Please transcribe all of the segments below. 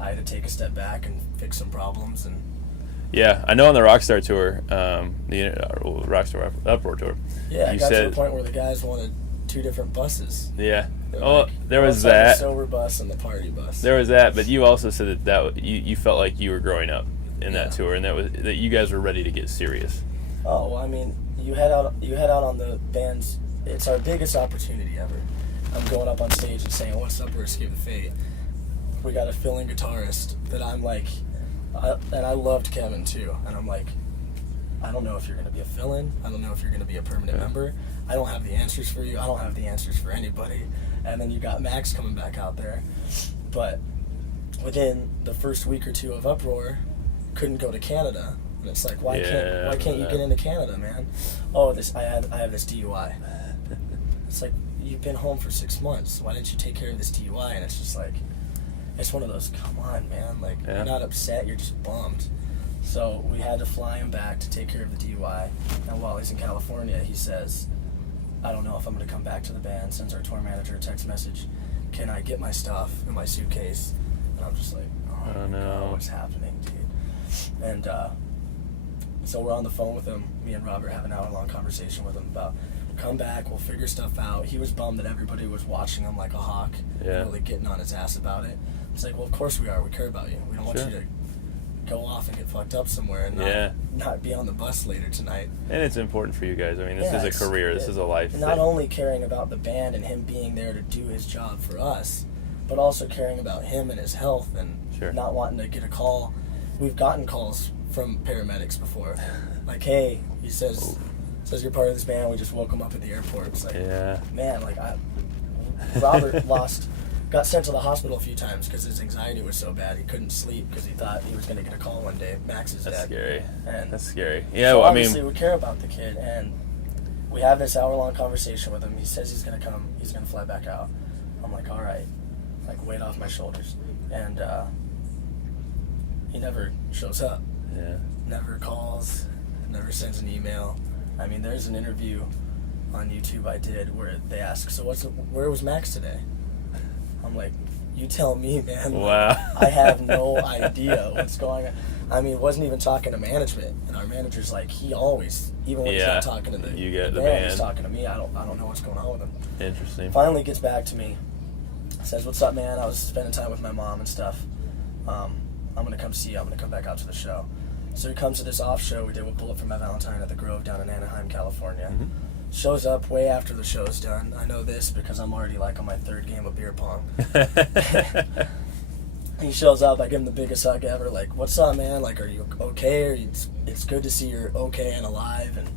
I had to take a step back and fix some problems. And yeah, I know on the Rockstar tour, the Rockstar Uproar tour. Yeah, you it got said, to the point where the guys wanted 2 different buses. Yeah. Well, there was that. The sober bus and the party bus. There was that, but you also said that you felt like you were growing up in that tour, and that you guys were ready to get serious. Oh, well, I mean, you head out on the band's. It's our biggest opportunity ever. I'm going up on stage and saying, "What's up, we're Escape the Fate." We got a fill-in guitarist that I'm like, and I loved Kevin too, and I'm like, I don't know if you're going to be a fill-in. I don't know if you're going to be a permanent member. I don't have the answers for you. I don't have the answers for anybody. And then you got Max coming back out there. But within the first week or 2 of Uproar, couldn't go to Canada. And it's like, why can't you get into Canada, man? Oh, I have this DUI. It's like, you've been home for 6 months. Why didn't you take care of this DUI? And it's just like, it's one of those, come on, man. Like, you're not upset, you're just bummed. So we had to fly him back to take care of the DUI. And while he's in California, he says, I don't know if I'm going to come back to the band. Sends our tour manager a text message. Can I get my stuff in my suitcase? And I'm just like, oh no, God, what's happening, dude? And so we're on the phone with him. Me and Robert have an hour-long conversation with him about, come back, we'll figure stuff out. He was bummed that everybody was watching him like a hawk, really getting on his ass about it. It's like, well, of course we are. We care about you. We don't want you to go off and get fucked up somewhere and not be on the bus later tonight. And it's important for you guys. I mean, this is a career. This is a life. Not only caring about the band and him being there to do his job for us, but also caring about him and his health and not wanting to get a call. We've gotten calls from paramedics before. Like, hey, he says you're part of this band. We just woke him up at the airport. It's like, man, like Robert got sent to the hospital a few times because his anxiety was so bad he couldn't sleep because he thought he was going to get a call one day. Max is dead. That's scary. Yeah, so well, obviously we care about the kid, and we have this hour-long conversation with him. He says he's going to come. He's going to fly back out. I'm like, all right, like weight off my shoulders, and he never shows up. Never calls. Never sends an email. I mean, there's an interview on YouTube I did where they ask, so where was Max today? I'm like, you tell me, man. Wow. Like, I have no idea what's going on. I mean, wasn't even talking to management, and our manager's like, he always, even when he's not talking to the band, he's talking to me. I don't know what's going on with him. Interesting. Finally gets back to me, says, what's up, man? I was spending time with my mom and stuff. I'm going to come see you. I'm going to come back out to the show. So he comes to this off show we did with Bullet for My Valentine at the Grove down in Anaheim, California. Mm-hmm. Shows up way after the show's done. I know this because I'm already like on my 3rd game of beer pong. He shows up, I give him the biggest hug ever, like, what's up, man? Like, are you okay? It's good to see you're okay and alive. And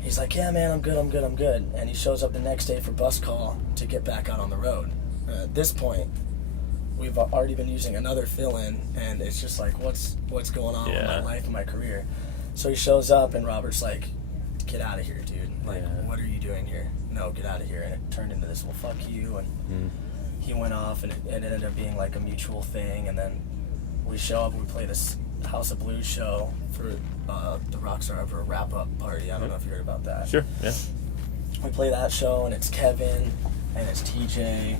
he's like, yeah, man, I'm good. And he shows up the next day for bus call to get back out on the road. At this point, we've already been using another fill-in, and it's just like, what's going on with my life and my career? So he shows up, and Robert's like, get out of here, dude. Like, what are you doing here? No, get out of here. And it turned into this, well, fuck you. And he went off, and it ended up being like a mutual thing. And then we show up, and we play this House of Blues show for the Rockstar for a wrap-up party. I don't know if you heard about that. Sure, yeah. We play that show, and it's Kevin, and it's TJ,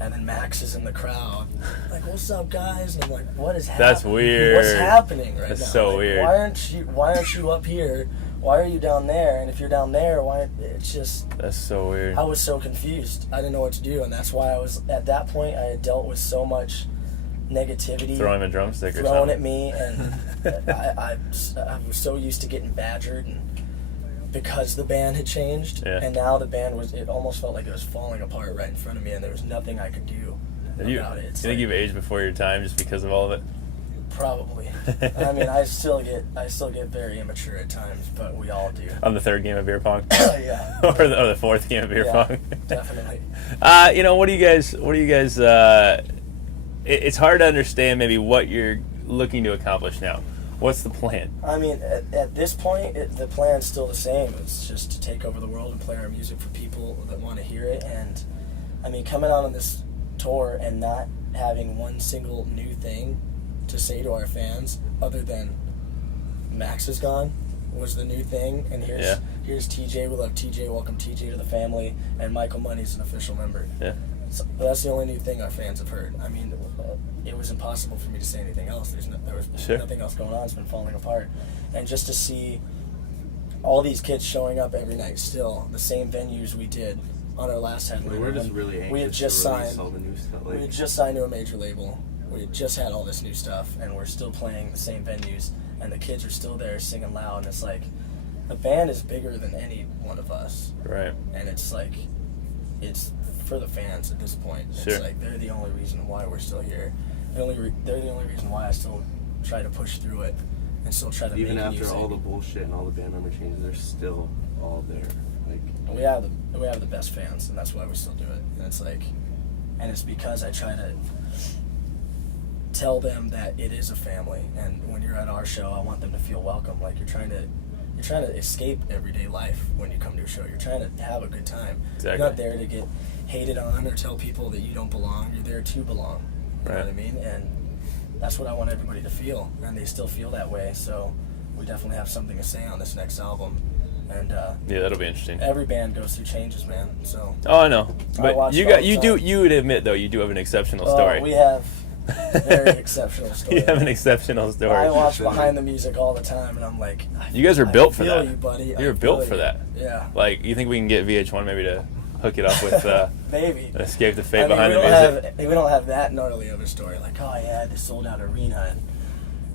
and then Max is in the crowd. Like, what's up, guys? And I'm like, what is happening? That's weird. What's happening right now? That's so weird. Why aren't you up here? Why are you down there? And if you're down there, it's just... That's so weird. I was so confused. I didn't know what to do, and that's why I was... At that point, I had dealt with so much negativity. Throwing a drumstick or something. Thrown at me, and I was so used to getting badgered, and because the band had changed, and now the band it almost felt like it was falling apart right in front of me, and there was nothing I could do about it. You think you've aged before your time just because of all of it? Probably. I mean, I still get very immature at times, but we all do. On the 3rd game of beer pong? Yeah. or the 4th game of beer pong? Definitely. What do you guys it's hard to understand maybe what you're looking to accomplish now. What's the plan? I mean, at this point, the plan's still the same. It's just to take over the world and play our music for people that want to hear it. And, I mean, coming out on this tour and not having one single new thing to say to our fans other than Max is gone was the new thing. And here's TJ. We love TJ. Welcome TJ to the family. And Michael Money's an official member. Yeah. So that's the only new thing our fans have heard. I mean, it was was impossible for me to say anything else. There was Sure. nothing else going on. It's been falling apart. And just to see all these kids showing up every night still, the same venues we did on our last headline. We're just really anxious we had just to release signed, all the new stuff. we had just signed to a major label. We had just had all this new stuff, and we're still playing the same venues, and the kids are still there singing loud, and it's like, the band is bigger than any one of us. Right. And it's like, it's for the fans at this point. Sure. It's like, they're the only reason why we're still here. They're the only reason why I still try to push through it and still try to Even make after music. all the bullshit and all the band member changes, they're still all there. Like, And we have the best fans, and that's why we still do it. And it's like, and it's because I try to tell them that it is a family, and when you're at our show, I want them to feel welcome. Like, you're trying to escape everyday life when you come to a show. You're trying to have a good time. Exactly. You're not there to get hated on or tell people that you don't belong. You're there to belong. You know Right. what I mean? And that's what I want everybody to feel, and they still feel that way. So we definitely have something to say on this next album. And Yeah, that'll be interesting. every band goes through changes, man. So Oh, I know. But watch you it all got the you do time. you would admit though you do have an exceptional story. we have a very exceptional story. You have an exceptional story. I watch behind the music all the time, and I'm like, You guys are I built for feel that. You, buddy. You're built for that. Yeah, Like, you think we can get VH1 maybe to hook it up with maybe. Escape the Fate I mean, behind we the don't music? have we don't have that gnarly of a story. Like, oh yeah, this sold out arena, and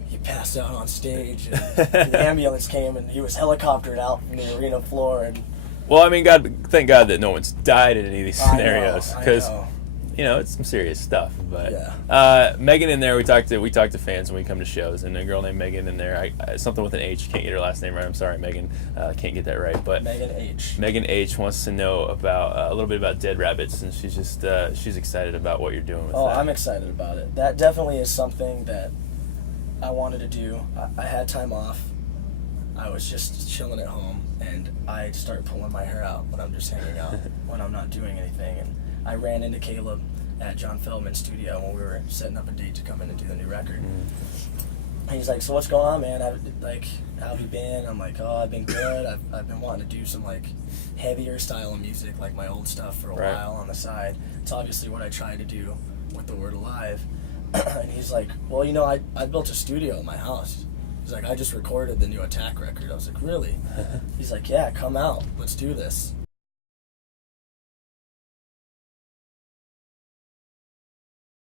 he passed out on stage, and the ambulance came, and he was helicoptered out from the arena floor, and Well, I mean, thank God that no one's died in any of these I know, scenarios, I because know. you know it's some serious stuff. But Yeah. Megan in there, we talk to fans when we come to shows, and a girl named Megan in there, something with an H, can't get her last name right. I'm sorry, Megan, can't get that right. But Megan H. Megan H wants to know about a little bit about Dead Rabbits, and she's just she's excited about what you're doing with Oh, that. I'm excited about it. That definitely is something that I wanted to do. I had time off. I was just chilling at home, and I start pulling my hair out when I'm just hanging out, when I'm not doing anything. And I ran into Caleb at John Feldman's studio when we were setting up a date to come in and do the new record. And he's like, "So what's going on, man? How have you been?" I'm like, "Oh, I've been good. I've been wanting to do some like heavier style of music, like my old stuff, for a Right. while on the side. It's obviously what I tried to do with The Word Alive." And he's like, "Well, you know, I built a studio in my house." He's like, "I just recorded the new Attack record." I was like, "Really?" He's like, "Yeah, come out. Let's do this."